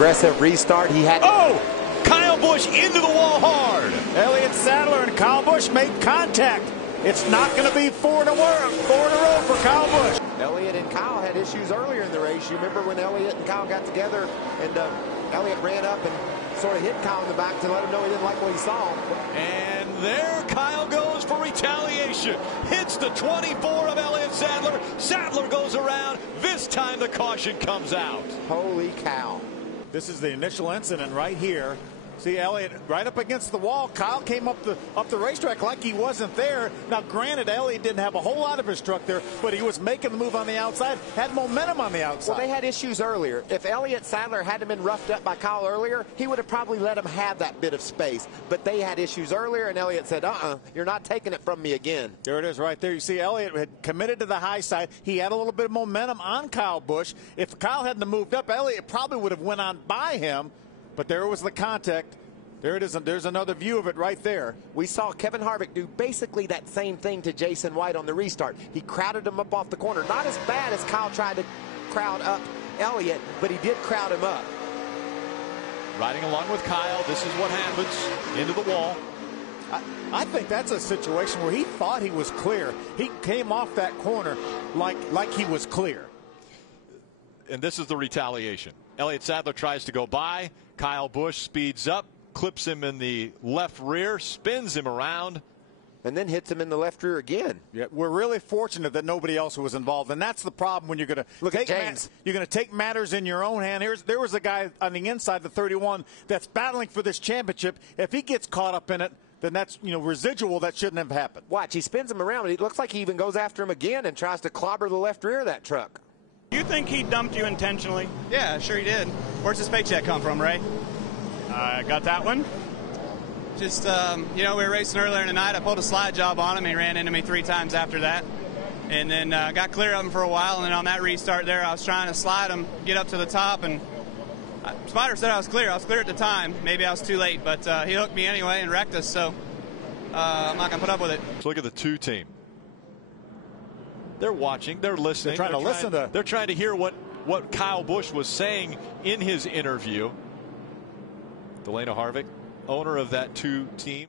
aggressive restart. He had. Oh! Kyle Busch into the wall hard. Elliott, Sadler, and Kyle Busch made contact. It's not going to be four in a row for Kyle Busch. Elliott and Kyle had issues earlier in the race. You remember when Elliott and Kyle got together and Elliott ran up and sort of hit Kyle in the back to let him know he didn't like what he saw. And there Kyle goes for retaliation. Hits the 24 of Elliott Sadler. Sadler goes around. This time the caution comes out. Holy cow. This is the initial incident right here. See Elliott right up against the wall. Kyle came up the racetrack like he wasn't there. Now, granted, Elliott didn't have a whole lot of his truck there, but he was making the move on the outside, had momentum on the outside. Well, they had issues earlier. If Elliott Sadler hadn't been roughed up by Kyle earlier, he would have probably let him have that bit of space. But they had issues earlier, and Elliott said, you're not taking it from me again. There it is right there. You see Elliott had committed to the high side. He had a little bit of momentum on Kyle Busch. If Kyle hadn't moved up, Elliott probably would have went on by him. But there was the contact. There it is, and there's another view of it right there. We saw Kevin Harvick do basically that same thing to Jason White on the restart. He crowded him up off the corner. Not as bad as Kyle tried to crowd up Elliott, but he did crowd him up. Riding along with Kyle, this is what happens. Into the wall. I think that's a situation where he thought he was clear. He came off that corner like he was clear. And this is the retaliation. Elliott Sadler tries to go by. Kyle Busch speeds up, clips him in the left rear, spins him around, and then hits him in the left rear again. Yeah, we're really fortunate that nobody else was involved, and that's the problem when you're going to look at James. You're going to take matters in your own hand. There was a guy on the inside, the 31, that's battling for this championship. If he gets caught up in it, then that's residual that shouldn't have happened. Watch, he spins him around, and it looks like he even goes after him again and tries to clobber the left rear of that truck. You think he dumped you intentionally? Yeah, sure he did. Where's his paycheck come from, Ray? I got that one. Just, we were racing earlier in the night. I pulled a slide job on him. He ran into me 3 times after that. And then got clear of him for a while. And then on that restart there, I was trying to slide him, get up to the top. And Spider said I was clear. I was clear at the time. Maybe I was too late. But he hooked me anyway and wrecked us. So I'm not going to put up with it. Look at the 2 team. They're watching. They're listening. They're trying to hear what Kyle Busch was saying in his interview. Delana Harvick, owner of that 2 team.